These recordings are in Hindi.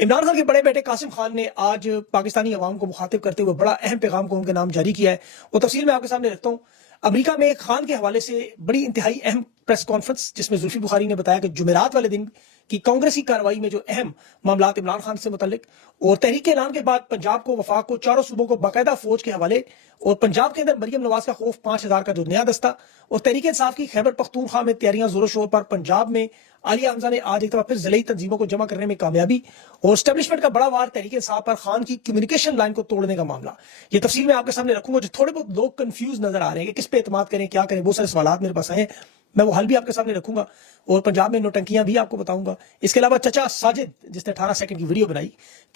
इमरान खान के बड़े बेटे कासिम खान ने आज पाकिस्तानी अवाम को मुखातिब करते हुए बड़ा अहम पैगाम को उनके नाम जारी किया है। वो तफसील मैं आपके सामने रखता हूँ। अमेरिका में खान के हवाले से बड़ी इंतहाई अहम प्रेस कॉन्फ्रेंस, जिसमें जुल्फी बुखारी ने बताया कि जुमेरात वाले दिन की कांग्रेस की कार्रवाई में जो अहम मामलात इमरान खान से मुतल्लिक और तहरीक ऐलान के बाद पंजाब को, वफाक को, चारों सूबों को बाकायदा फौज के हवाले और पंजाब के अंदर मरियम नवाज का खौफ 5000 का जो नया दस्ता और तहरीक इंसाफ की खैबर पख्तूनख्वा में तैयारियां जोरों शोर पर। पंजाब में आलिया हमजा ने आज एक दफा फिर जिले तंजीमों को जमा करने में कामयाबी और स्टैब्लिशमेंट का बड़ा वार तहरीक इंसाफ पर खान की कम्युनिकेशन लाइन को तोड़ने का मामला। ये तफसील मैं आपके सामने रखूंगा। जो थोड़े बहुत लोग कंफ्यूज नजर आ रहे हैं कि किस पे एतमाद करें, क्या करें, बहुत सारे सवाल मेरे पास आए, मैं वो हल भी आपके सामने रखूंगा और पंजाब में नोटंकियां भी आपको बताऊंगा। इसके अलावा चचा साजिद, जिसने 18 सेकंड की वीडियो बनाई,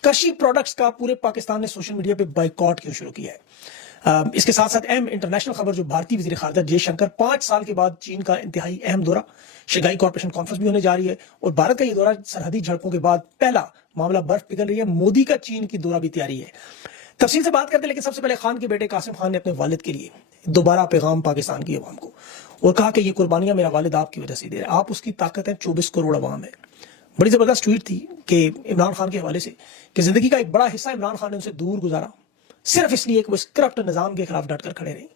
कृषि प्रोडक्ट्स का पूरे पाकिस्तान ने सोशल मीडिया पे बाइकॉट क्यों शुरू किया है। इसके साथ साथ अहम इंटरनेशनल खबर जो भारतीय वज़ीर ख़ारजा जयशंकर 5 साल के बाद चीन का इंतहाई अहम दौरा, शंघाई कॉर्पोरेशन कॉन्फ्रेंस भी होने जा रही है और भारत का ये दौरा सरहदी झड़पों के बाद पहला मामला, बर्फ पिघल रही है, मोदी का चीन की दौरा भी तैयारी है। तफसील से बात करते हैं, लेकिन सबसे पहले खान के बेटे कासिम खान ने अपने वालिद के लिए दोबारा पैगाम पाकिस्तान की अवाम को और कहा कि ये कुर्बानियां मेरा वालिद आपकी वजह से दे रहा है, आप उसकी ताकत है, 24 करोड़ अवाम है। बड़ी जबरदस्त ट्वीट थी कि इमरान खान के हवाले से कि जिंदगी का एक बड़ा हिस्सा इमरान खान ने उनसे दूर गुजारा सिर्फ इसलिए कि वो इस करप्ट निजाम के खिलाफ डटकर खड़े रहे।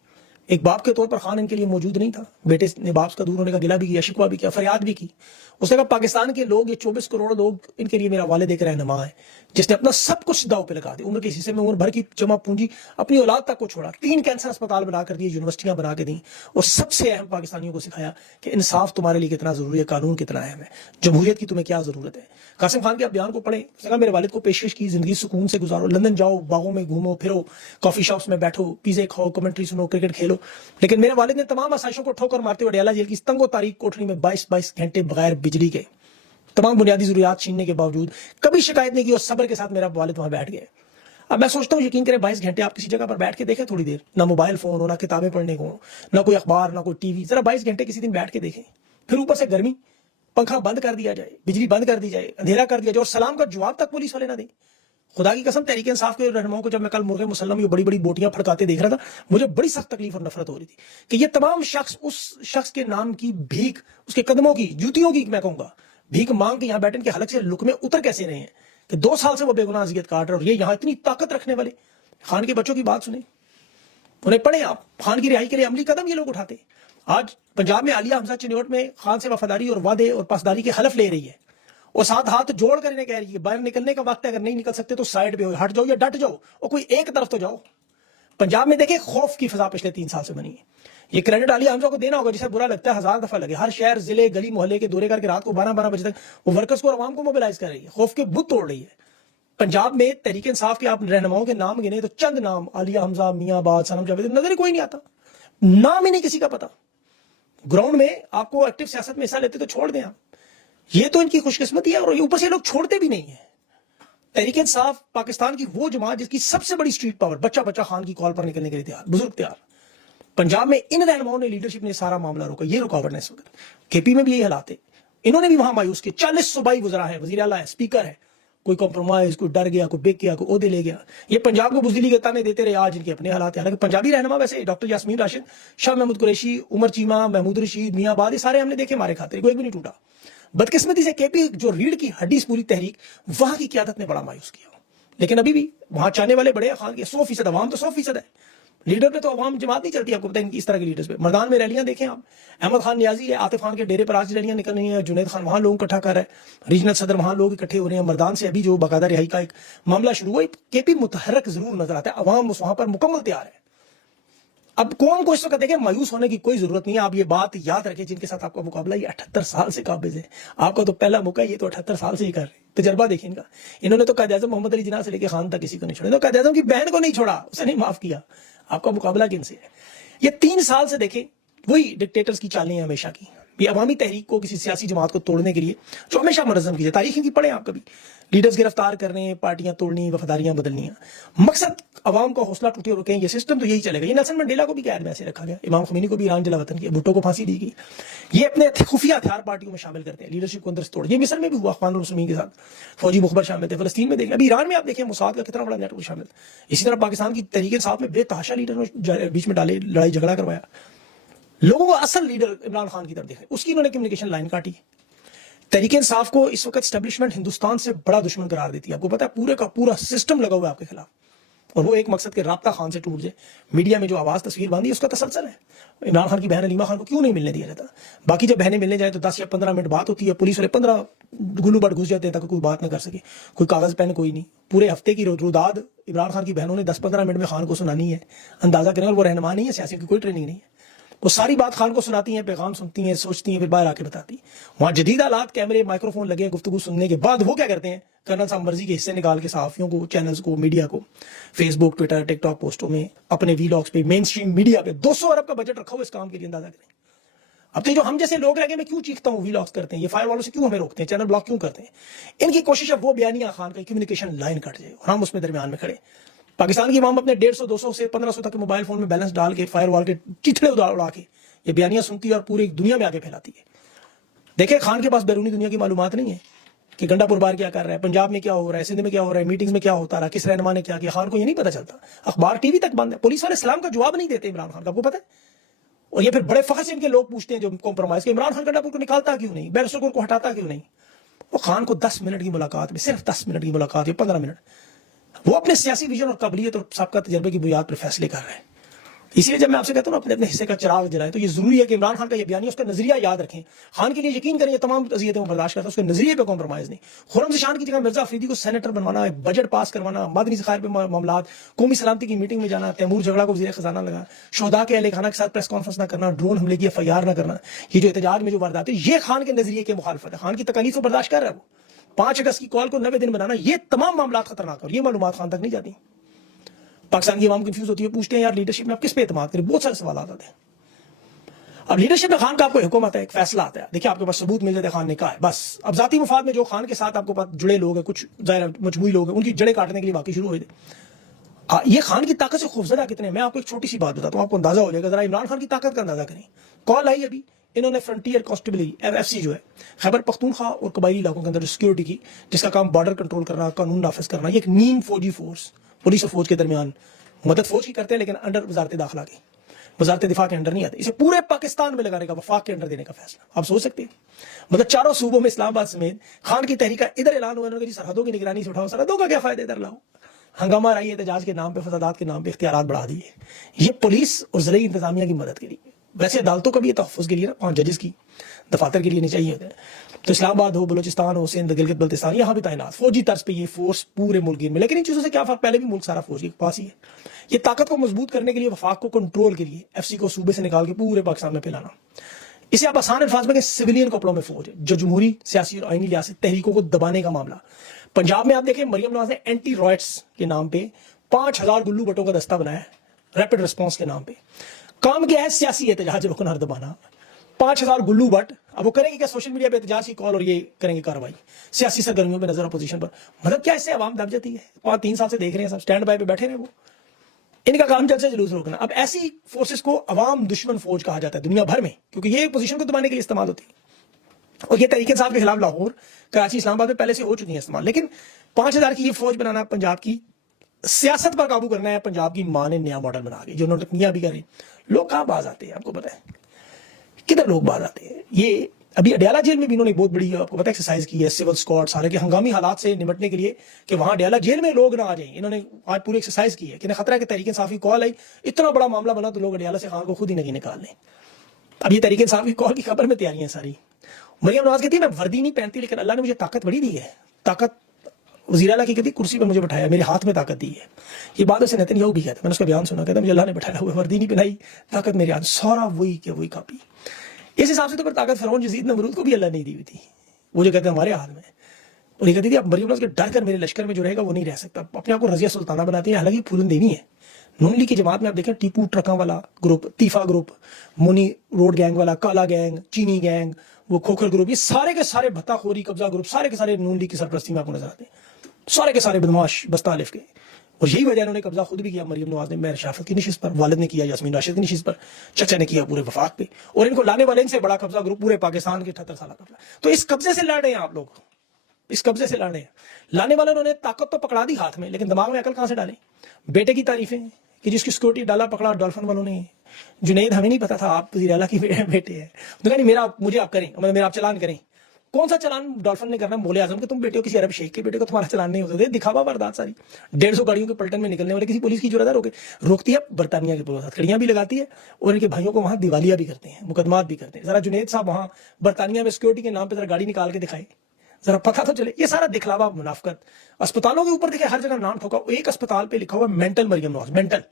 एक बाप के तौर पर खान इनके लिए मौजूद नहीं था। बेटे ने बाप का दूर होने का गिला भी किया, शिकवा भी किया, फरियाद भी की। उसने कहा पाकिस्तान के लोग, ये 24 करोड़ लोग, इनके लिए मेरा वालिद एक रहनुमा है जिसने अपना सब कुछ दाव पे लगा दिया। उम्र के हिस्से में उम्र भर की जमा पूंजी, अपनी औलाद तक को छोड़ा, 3 कैंसर अस्पताल बना कर दिए, यूनिवर्सिटियां बना के दी और सबसे अहम पाकिस्तानियों को सिखाया कि इंसाफ तुम्हारे लिए कितना जरूरी है, कानून कितना अहम है, जमहूरियत की तुम्हें क्या जरूरत है। कासिम खान के बयान को पढ़े, मेरे वालिद को पेशकश की, जिंदगी सुकून से गुजारो, लंदन जाओ, बागों में घूमो फिरो, कॉफी शॉप्स में बैठो, पिज़्ज़े खाओ, कमेंट्री सुनो, क्रिकेट खेलो। लेकिन मेरे वालिद ने तमाम आसाइशों को ठोकर मारते हुए अडयाला जेल की तंगो तारीख कोठरी में 22-22 घंटे बगैर बिजली के तमाम बुनियादी जरूरियात छीनने के बावजूद कभी शिकायत नहीं की और सब्र के साथ मेरा वालिद वहां बैठ गए। अब मैं सोचता हूँ, यकीन करें, 22 घंटे आप किसी जगह पर बैठ के देखें थोड़ी देर, ना मोबाइल फोन हो, ना किताबें पढ़ने को, ना कोई अखबार, ना कोई टीवी, जरा 22 घंटे किसी दिन बैठ के देखें। फिर ऊपर से गर्मी, पंखा बंद कर दिया जाए, बिजली बंद कर दी जाए, अंधेरा कर दिया जाए और सलाम का जवाब तक पुलिस वाले ना दें। खुदा की कसम, तहरीक इंसाफ के रहनुमाओं को जब मैं कल मुर्गे मुसल्लम ये बड़ी बड़ी बोटियां फड़काते देख रहा था, मुझे बड़ी सख्त तकलीफ और नफरत हो रही थी कि ये तमाम शख्स उस शख्स के नाम की भीख, उसके कदमों की, जूतियों की, मैं कहूंगा भीख मांग के यहाँ बैठे इनके हलक से लुक में उतर कैसे रहे हैं कि 2 साल से वो बेगुनाह अजियत काट रहे और ये यहाँ इतनी ताकत रखने वाले। खान के बच्चों की बात सुने, उन्हें पढ़े आप। खान की रिहाई के लिए अमली कदम ये लोग उठाते। आज पंजाब में आलिया हमजा चिन्होट में खान से वफादारी और वादे और पासदारी के हलफ ले रही है और साथ हाथ जोड़ कर इन्हें कह रही है बाहर निकलने का वक्त है, अगर नहीं निकल सकते तो साइड पे हो, हट जाओ या डट जाओ और कोई एक तरफ तो जाओ। पंजाब में देखे खौफ की फिजा पिछले 3 साल से बनी है। ये क्रेडिट आलिया हमजा को देना होगा, जिसे बुरा लगता है 1000 दफा लगे। हर शहर, जिले, गली मोहल्ले के दौरे करके रात को 12-12 बजे तक वो वर्कर्स को और आवाम को मोबिलाइज कर रही है, खौफ के बुत तोड़ रही है। पंजाब में तहरीक इंसाफ के आप रहनुमाओं के नाम गिने तो चंद नाम, आलिया हमजा, मियां आबाद, सनम जावेद, नजर कोई नहीं आता, नाम ही नहीं किसी का पता। ग्राउंड में आपको एक्टिव सियासत में हिस्सा लेते तो छोड़ दें आप, ये तो इनकी खुशकिस्मती है और ऊपर से लोग छोड़ते भी नहीं है। तहरीक इंसाफ पाकिस्तान की वो जमात जिसकी सबसे बड़ी स्ट्रीट पावर, बच्चा बच्चा खान की कॉल पर निकलने के लिए तैयार, बुजुर्ग तैयार। पंजाब में इन रहनुमाओं ने, लीडरशिप ने सारा मामला रोका। ये रुकावट है इस वक्त। केपी में भी यही हालात है, इन्होंने भी वहां मायूस किए। 40 सूबाई वज़रा है, वज़ीर आला है, स्पीकर है, कोई कॉम्प्रोमाइज, कोई डर गया, कोई बेक गया, कोई ओहदे ले गया। ये पंजाब को बुजदिली के ताने देते रहे, आज इनके अपने हालात है। हालांकि पंजाबी रहनुमा वैसे डॉक्टर यास्मीन राशिद, शाह महमूद कुरैशी, उमर चीमा, महमूद रशीद, मियां आबाद, ये सारे हमने देखे मारे खाते, कोई भी नहीं टूटा। बदकिस्मती से केपी, जो रीढ़ की हड्डी पूरी तहरीक, वहां की क्यादत ने बड़ा मायूस किया। लेकिन अभी भी वहां चाहने वाले बड़े खान के 100% अवाम तो 100% है। लीडर पे तो अवाम जमात नहीं चलती, आपको पता है इनकी इस तरह के लीडर्स पे। मैदान में रैलियां देखें आप, अहमद खान नियाजी है, आतिफ खान के डेरे पर आज रैलियां निकल रही हैं, जुनैद खान वहां लोग इकट्ठा कर रहे हैं, रीजनल सदर वहां लोग इकट्ठे हो रहे हैं। मैदान से अभी जो बाकायदा रिहाई का एक मामला शुरू हुआ, केपी मुतहरक जरूर नजर आता है, अवाम वहां पर मुकम्मल तैयार है। अब कौन को इस वक्त देखें, मायूस होने की कोई जरूरत नहीं है। आप ये बात याद रखें, जिनके साथ आपका मुकाबला ये 78 साल से काबिज है, आपका तो पहला मौका, ये तो 78 साल से ही कर रहे हैं। तजर्बा देखिए इनका। इन्होंने तो कायद-ए-आज़म मोहम्मद अली जिन्ना से लेकर खान तक किसी को नहीं छोड़ा, तो कायद-ए-आज़म की बहन को नहीं छोड़ा, उसे नहीं माफ किया। आपका मुकाबला किनसे है? ये 3 साल से देखें वही डिक्टेटर्स की चालें हैं हमेशा की। ये अवामी तहरीक को, किसी सियासी जमात को तोड़ने के लिए जो हमेशा मुनज़्ज़म की है, तारीख इनकी पढ़े आप कभी, लीडर्स गिरफ्तार करने, पार्टियां तोड़नी, वफादारियां बदलनी, मकसद अवाम का हौसला टूटे और रुके। ये सिस्टम तो यही चलेगा। ये नेल्सन मंडेला को भी कैद में ऐसे रखा गया, इमाम ख़ुमैनी को भी ईरान जला वतन किया, भुट्टो को फांसी दी गई। ये अपने खुफिया हथियार पार्टियों में शामिल करते हैं, लीडरशिप को अंदर से तोड़। ये मिस्र में भी हुआ, अख़वानुल मुस्लिमीन के साथ फौजी मुखबर शामिल थे, फ़लस्तीन में देखें, अभी ईरान में आप देखें मुसाद का कितना बड़ा नेटवर्क शामिल। इसी तरह पाकिस्तान की तहरीक इंसाफ में बेतहाशा लीडर बीच में डाले, लड़ाई झगड़ा करवाया। लोगों को असल लीडर इमरान खान की तरफ देखें, उसकी इन्होंने कम्युनिकेशन लाइन काटी। तहरीक इंसाफ को इस वक्त एस्टेब्लिशमेंट हिंदुस्तान से बड़ा दुश्मन करार देती है। आपको पता है पूरे का पूरा सिस्टम लगा हुआ है आपके खिलाफ, और वो एक मकसद के राब्ता खान से टूट जाए। मीडिया में जो आवाज तस्वीर बांधी है उसका तसलसल है। इमरान खान की बहन अलीमा खान को क्यों नहीं मिलने दिया जाता? बाकी जब बहनें मिलने जाए तो 10 या 15 मिनट बात होती है, पुलिस वाले 15 गुल्लू बट घुस जाते हैं ताकि कोई बात ना कर सके, कोई कागज पेन कोई नहीं। पूरे हफ्ते की रुदाद इमरान खान की बहनों ने 10-15 मिनट में खान को सुनानी है। अंदाजा करें, और वो रहनुमा नहीं है, सियासी की कोई ट्रेनिंग नहीं है। वो सारी बात खान को सुनाती हैं, पैगाम सुनती हैं, सोचती हैं, फिर बाहर आके बताती हैं। वहां जदीद हालात, कैमरे, माइक्रोफोन लगे हैं, गुफ्तगू सुनने के बाद वो क्या करते हैं, कर्नल साहब मर्जी के हिस्से निकाल के सहाफियों को, चैनल्स को, मीडिया को, फेसबुक, ट्विटर, टिकटॉक पोस्टों में, अपने वीलॉग्स पे, मेन स्ट्रीम मीडिया पे 200 अरब का बजट रखा हुआ इस काम के लिए। अंदाजा करें। अब तो जो हम जैसे लोग रह गए, मैं क्यों चीखता हूँ, वीलॉग्स करते हैं, ये फायर वालों से क्यों हमें रोकते हैं, चैनल ब्लॉक क्यों करते हैं? इनकी कोशिश है वो बयानिया खान का कम्युनिकेशन लाइन कट जाए और हम उसमें दरमियान में खड़े। पाकिस्तान की आवाम अपने 150-200 से 1500 तक मोबाइल फोन में बैलेंस डाल के, फायर वॉल के चिथड़े उड़ा के ये बयानियां सुनती है और पूरी दुनिया में आगे फैलाती है। देखिए, खान के पास बैरूनी दुनिया की मालूमात नहीं है कि गंडापुर बार क्या कर रहा है, पंजाब में क्या हो रहा है, सिंध में क्या हो रहा है, मीटिंग्स में क्या होता रहा, किस रहनुमा ने क्या किया। खान को ये नहीं पता चलता। अखबार, टीवी तक बंद है। पुलिस वाले सलाम का जवाब नहीं देते इमरान खान का, आपको पता है। और ये फिर बड़े फखर से इनके लोग पूछते हैं जो कॉम्प्रोमाइज के, इमरान खान गंडापुर को निकालता क्यों नहीं, बैरिस्टर को हटाता क्यों नहीं? वो खान को 10 मिनट की मुलाकात में, सिर्फ 10 मिनट की मुलाकात या 15 मिनट, वो अपने सियासी विजन और काबिलियत और सबका तजर्बे की बुनियाद पर फैसले कर रहे हैं। इसलिए जब मैं आपसे कहता हूं अपने अपने हिस्से का चिराग जलाएं, तो ये जरूरी है कि इमरान खान का ये बयानी, उसका नजरिया याद रखें। खान के लिए यकीन करें, ये तमाम अज़ियतें वो बर्दाश्त करता है, उसके नजरिए पे कॉम्प्रोमाइज नहीं। खुर्रम ज़िशान की जगह मिर्जा अफरीदी को सेनेटर बनवाना, बजट पास करवाना, मदनी ज़खायर पे मामलात, कौमी सलामती की मीटिंग में जाना, तैमूर झगड़ा को वज़ीर खजाना लगा, शोहदा के अहले खाना के साथ प्रेस कॉन्फ्रेंस ना करना, ड्रोन हमले की FIR ना करना, ये जो एहतजाज में जो वारदात है, ये खान के नजरिए के मुखालफत है। खान की तकालीफ को बर्दाश्त कर रहा है वो। 5 अगस्त की कॉल को 90 दिन बनाना, ये तमाम मामला खतरनाक और ये मालूमात खान तक नहीं जाती। पाकिस्तान की आवाम कंफ्यूज होती है, पूछते हैं यार लीडरशिप में आप किस पे एतमाद करें, बहुत सारे सवाल आते हैं। अब लीडरशिप में खान का आपको हुक्म आता है, एक फैसला आता है, देखिए आपके पास सबूत मिल जाते हैं खान ने कहा है, बस। अब जाती मुफाद में जो खान के साथ आपको पास जुड़े लोग हैं, कुछ जाहिर मजमूई लोग हैं, उनकी जड़ें काटने के लिए वाकई शुरू हुए थे। ये खान की ताकत से खौफजदा कितने, मैं आपको एक छोटी सी बात बताता हूँ, आपको अंदाजा हो जाएगा। जरा इमरान खान की ताकत का अंदाजा करें। कॉल आई अभी, इन्होंने फ्रंटियर कांस्टेबली FC जो है खैबर पख्तूनख्वा और कबायली इलाकों के अंदर सिक्योरिटी की, जिसका काम बॉर्डर कंट्रोल करना, कानून नाफिज करना, ये एक नीम फौजी फोर्स, पुलिस और फौज के दरमियान मदद फौज की करते हैं, लेकिन अंडर वजारत दाखिला की, वजारत दिफा के अंडर नहीं आते। इसे पूरे पाकिस्तान में लगाने का, वफाक के अंडर देने का फैसला, आप सोच सकते हैं। मतलब 4 सूबों में, इस्लामाबाद समेत खान की तहरीक इधर ऐलान हुआ कि सरहदों की निगरानी से उठाओ। सरहदों का क्या फायदा, इधर लाओ। हंगामा रही एहतजाज के नाम पे, फसादात के नाम पे इख्तियारात बढ़ा दिए। ये पुलिस और ज़राई इंतजामिया की मदद के लिए, वैसे अदालतों का भी ये तहफ़्फ़ुज़ के लिए ना, 5 जजेस की दफातर के लिए नहीं चाहिए होते हैं। तो इस्लामाबाद हो, बलोचिस्तान हो, सिंध, गिलगित बल्तिस्तान, यहाँ भी तैनात फौजी तर्ज पे ये फोर्स पूरे मुल्क में। लेकिन इन चीज़ों से क्या फर्क, पहले भी मुल्क सारा फौज के पास ही है। ये ताकत को मजबूत करने के लिए, वफाक को कंट्रोल के लिए, FC को सूबे से निकाल के पूरे पाकिस्तान में फैलाना। इसे आप आसान अल्फाज में सिविलियन कपड़ों में फौज है, जो जमहूरी, सियासी और आईनी लिहाज से तहरीकों को दबाने का मामला। पंजाब में आप देखें, मरियम नवाज ने एंटी रॉयट्स के नाम पे 5000 गुल्लू बटों का दस्ता बनाया, रैपिड रिस्पॉन्स के नाम पे। काम क्या है, सियासी एहतजाज रोकना और दबाना। 5000 गुल्लू बट, अब वो करेंगे क्या, सोशल मीडिया पे एहतजाज की कॉल और ये करेंगे कार्रवाई, सियासी सरगर्मियों में नजर अपोजिशन पर। मतलब क्या, इससे आवाम दब जाती है। 3 साल से देख रहे हैं, सब स्टैंड बाय पे बैठे रहे, वो इनका काम जल्द से जुलूस रोकना। अब ऐसी फोर्सेस को अवाम दुश्मन फौज कहा जाता है दुनिया भर में, क्योंकि ये पोजीशन को दबाने के लिए इस्तेमाल होती है। और ये तहरीक इंसाफ के खिलाफ लाहौर, कराची, इस्लामाबाद में पहले से हो चुकी है इस्तेमाल। लेकिन 5000 की ये फौज बनाना, पंजाब की सियासत पर काबू करना है, पंजाब की मां ने नया मॉडल बना के, जो नौटंकियां भी करें। लोग कहाँ बाज आते हैं, आपको पता है किधर लोग बाज आते हैं। ये अभी अडयाला जेल में भी इन्होंने बहुत बड़ी, आपको पता है, एक्सरसाइज की है, सिविल स्क्वाड, सारे के हंगामी हालात से निपटने के लिए कि वहां अडयाला जेल में लोग ना आ जाएं। इन्होंने आज पूरी एक्सरसाइज की है कि खतरा है कि तहरीक इंसाफ की कॉल आई, इतना बड़ा मामला बना तो लोग अडयाला से खान को खुद ही नहीं निकाल लें। अब ये तहरीक इंसाफ की कॉल की खबर में तैयारियां सारी। मरियम नवाज कहती है, मैं वर्दी नहीं पहनती, लेकिन अल्लाह ने मुझे ताकत बड़ी दी है। ताकत वज़ीर आला की कहती, कुर्सी पर मुझे बिठाया, मेरे हाथ में ताकत दी है। ये बात उसे नेतन्याहू भी कहता, मैंने उसका बयान सुना, कहता मुझे अल्लाह ने बिठाया हुआ, वर्दी नहीं पहनाई, ताकत मेरे हाथ, सारा वही के वही कापी। इस हिसाब से तो फिर ताकत फ़िरौन यज़ीद नमरूद को भी अल्लाह नहीं दी हुई थी, वो जो कहते हैं हमारे हाथ में। और ये कहती थी, अब मरियम नवाज के डर कर मेरे लश्कर में जो रहेगा वो नहीं रह सकता। अपने आप को रजिया सुल्ताना बनाती है, हालांकि फूलन देवी है। नून लीग की जमात में आप देखें, टीपू ट्रकों वाला ग्रुप, तीफा ग्रुप, मुनी रोड गैंग वाला, काला गैंग, चीनी गैंग, वो खोखर ग्रुप, ये सारे के सारे भत्ताखोरी कब्जा ग्रुप, सारे के सारे नून लीग की सरपरस्ती में आपको नजर आते हैं। सारे के सारे बदमाश बस्ता अलिफ के। और यही वजह इन्होंने कब्जा खुद भी किया, मरियम नवाज ने मेहर शाफत की नशिस्त पर, वालिद ने किया यास्मीन राशिद की नशिस्त पर, चचा ने किया पूरे वफाक पे, और इनको लाने वाले इनसे बड़ा कब्जा ग्रुप पूरे पाकिस्तान के 78 साल कब्जा। तो इस कब्जे से लड़ रहे हैं आप लोग, इस कब्जे से लड़ रहे हैं। लाने वाले उन्होंने ताकत तो पकड़ा दी हाथ में, लेकिन दिमाग में अकल कहां से डालें। बेटे की तारीफें कि जिसकी सिक्योरिटी डाला पकड़ा डॉल्फिन वालों ने, जुनैद हमें नहीं पता था आप वज़ीर आला की बेटे हैं, तो नहीं मेरा, मुझे आप करें, मतलब मेरा आप चलान करें। कौन सा चालान डॉल्फिन ने करना है? मोले आजम के तुम बेटे हो किसी अरब शेख के बेटे को, तुम्हारा चालान नहीं होता। दिखावा वारदात सारी, 150 गाड़ियों के पलटन में निकलने वाले, किसी पुलिस की जरूरत है रोकती है? बरतानिया के पुलिस खड़ियां भी लगाती है और इनके भाइयों को वहां दिवालिया भी करते हैं, मुकदमात भी करते हैं। जरा जुनेद साहब वहां बरतानिया में सिक्योरिटी के नाम पर जरा गाड़ी निकाल के दिखाए, जरा पता तो चले। ये सारा दिखलावा, मुनाफकत। अस्पतालों के ऊपर देखे हर जगह नाम ठोका, एक अस्पताल पे लिखा हुआ मेंटल मरियम नवाज, मेंटल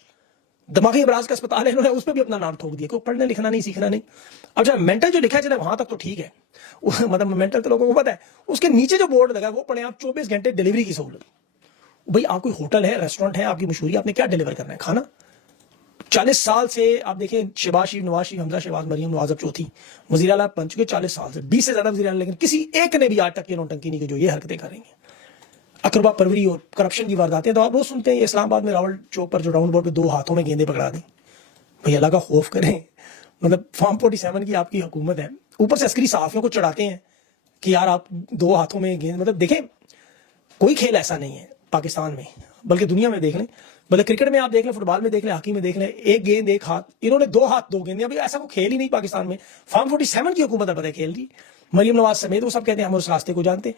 दिमागी अमराज का अस्पताल है, इन्होंने उस पर भी अपना नाम ठोक दिया कि पढ़ने लिखना नहीं, सीखना नहीं। अब जब मेंटल जो लिखा है चले वहां तक तो ठीक है, मतलब मेंटल तो लोगों को पता है। उसके नीचे जो बोर्ड लगा है वो पढ़े आप 24 घंटे डिलीवरी की सहूलत। भाई आप कोई होटल है, रेस्टोरेंट है, आपकी मशहूरी, आपने क्या डिलीवर करना है? खाना। 40 साल से आप देखें, शहबाज शरीफ, नवाज शरीफ, हमजा शहबाज, मरियम नवाज अब चौथी वज़ीर आला बन चुके 40 साल से, 20 से ज्यादा वज़ीर आला, लेकिन किसी एक ने भी आज तक ये नौटंकी नहीं की जो ये हरकतें करेंगे। अकरबा परवरी और करप्शन की वारदातें तो आप रोज सुनते हैं। इस्लामाबाद में रावल चौक पर जो राउंड बोर्ड पे 2 हाथों में गेंदे पकड़ा दी। भाई अल्लाह का खौफ करें। मतलब फॉर्म 47 की आपकी हुकूमत है, ऊपर से अस्करी सहाफियों को चढ़ाते हैं कि यार आप 2 हाथों में गेंद। मतलब देखें, कोई खेल ऐसा नहीं है पाकिस्तान में, बल्कि दुनिया में देख लें, मतलब क्रिकेट में आप देख लें, फुटबॉल में देख लें, हॉकी में देख लें, एक गेंद एक हाथ, इन्होंने 2 हाथ 2 गेंद। अभी ऐसा कोई खेल ही नहीं पाकिस्तान में। फॉर्म 47 की हुकूमत है, पता है खेल जी। मरियम नवाज समेत वो सब कहते हैं हम उस रास्ते को जानते।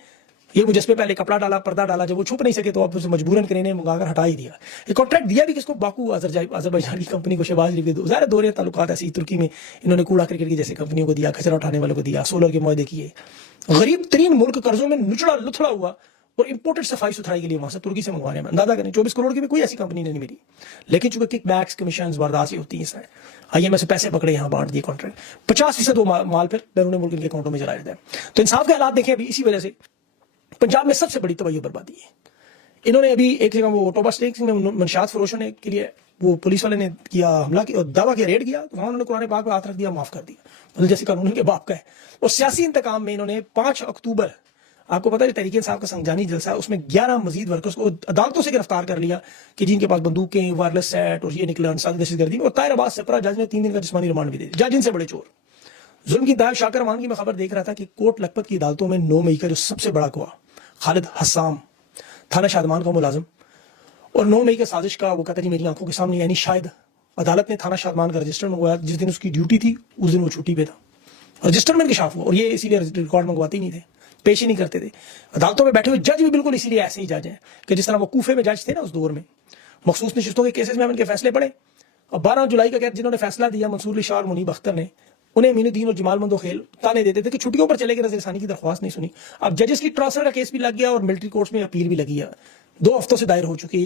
ये मुझे पहले कपड़ा डाला, पर्दा डाला, जब वो छुप नहीं सके तो अब उसे मजबूरन करीने मंगाकर हटा ही दिया। ये कॉन्ट्रैक्ट दिया भी किसको? बाकू अजरबैजान की कंपनी को, शहबाज शरीफ के ज़ाहिर दोहरे ताल्लुकात ऐसी। तुर्की में इन्होंने कूड़ा क्रिकेट की जैसे कंपनियों को दिया, कचरा उठाने वालों को दिया, सोलर के मुआहदे किए। गरीब तरीन मुल्क कर्जों में नुचड़ा लुथड़ा हुआ और इंपोर्टेड सफाई सुथराई के लिए वहां से तुर्की से मंगवाने में अंदाजा करें 24 करोड़ की भी कोई ऐसी कंपनी नहीं मिली। लेकिन चूंकि किक बैक्स, कमीशन, वारदात होती है, इसमें IMF से पैसे पकड़े, यहाँ बांट दिए कॉन्ट्रैक्ट। 50% वो माल फिर बैरून मुल्क के अकाउंटों में चला जाता है। तो इंसाफ के हालात देखें अभी इसी वजह से पंजाब में सबसे बड़ी तबाही बर्बादी है। इन्होंने अभी एक जगह वो टोबा स्टेक्स में मनशात फरोशों ने के लिए वो पुलिस वाले ने किया हमला, किया दावा किया, रेड किया, तो वहां उन्होंने कुरान पाक पे हाथ रख दिया, माफ कर दिया, मतलब जैसे कानून के बाप का है। और सियासी इंतकाम में इन्होंने 5 अक्टूबर, आपको पता है तहरीक इंसाफ का संजानी जलसा है, उसमें 11 मजीद वर्कर्स को अदालतों से गिरफ्तार कर लिया कि जिनके पास बंदूकें, वायरलेस सेट और ये निकले दहशतगर्दी। और ताहिर अब्बास सिपरा जज ने 3 दिन का जिस्मानी रिमांड भी दे दिया। जज इनसे बड़े चोर। जुल्म की दाय शाकर मान की मैं खबर देख रहा था कि कोट लखपत की अदालतों में 9 मई का जो सबसे बड़ा गवाह खालिद हसाम, थाना शादमान का मुलाजिम, और 9 मई के साजिश का वो कहता जी मेरी आंखों के सामने, यानी शायद अदालत ने थाना शादमान का रजिस्टर मंगवाया, जिस दिन उसकी ड्यूटी थी उस दिन वो छुट्टी पे था, रजिस्टर में इंकशाफ हुआ। और ये इसीलिए रिकॉर्ड मंगवाते ही नहीं थे, पेश ही नहीं करते थे। अदालतों में बैठे हुए जज भी बिल्कुल इसीलिए ऐसे ही जज हैं कि जिस तरह वो कूफे में जज थे ना उस दौर में, मखसूस नशिस्तों के केसेस में हम इनके फैसले पढ़े। और 12 जुलाई का जिन्होंने फैसला दिया मंसूर अली शाह और मुनीब अख्तर ने, उन्हें अमीनुद्दीन और जमाल मंदोखेल ताने देते थे कि छुट्टियों पर चले गए, नजरसानी की दरख्वास्त नहीं सुनी। अब जजेस की ट्रांसफर का केस भी लग गया और मिलिट्री कोर्ट्स में अपील भी लगी है, 2 हफ्तों से दायर हो चुकी है।